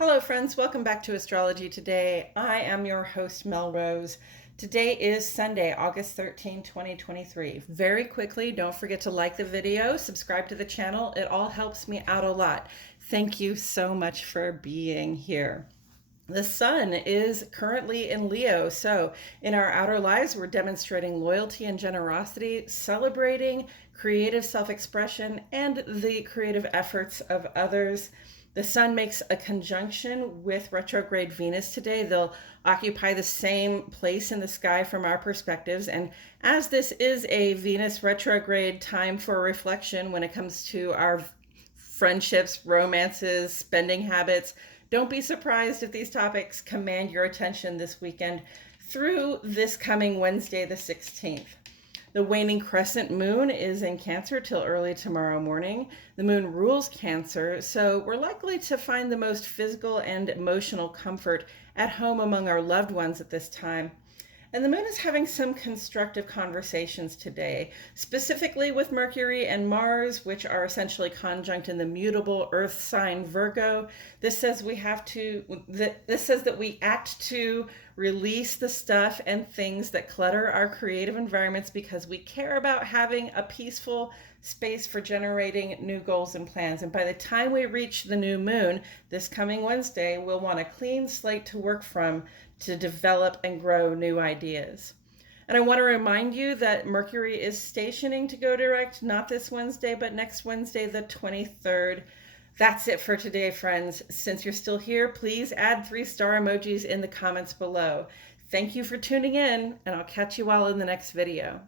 Hello friends, welcome back to Astrology Today. I am your host, Mel Rose. Today is Sunday, August 13, 2023. Very quickly, don't forget to like the video, subscribe to the channel. It all helps me out a lot. Thank you so much for being here. The sun is currently in Leo, so in our outer lives, we're demonstrating loyalty and generosity, celebrating creative self-expression and the creative efforts of others. The sun makes a conjunction with retrograde Venus today. They'll occupy the same place in the sky from our perspectives. And as this is a Venus retrograde time for reflection when it comes to our friendships, romances, spending habits, don't be surprised if these topics command your attention this weekend through this coming Wednesday, the 16th. The waning crescent moon is in Cancer till early tomorrow morning. The moon rules Cancer, so we're likely to find the most physical and emotional comfort at home among our loved ones at this time. And the moon is having some constructive conversations today, specifically with Mercury and Mars, which are essentially conjunct in the mutable Earth sign Virgo. This says that we act to release the stuff and things that clutter our creative environments because we care about having a peaceful space for generating new goals and plans. And by the time we reach the new moon this coming Wednesday, we'll want a clean slate to work from to develop and grow new ideas. And I want to remind you that Mercury is stationing to go direct, not this Wednesday, but next Wednesday, the 23rd. That's it for today, friends. Since you're still here, please add 3-star emojis in the comments below. Thank you for tuning in, and I'll catch you all in the next video.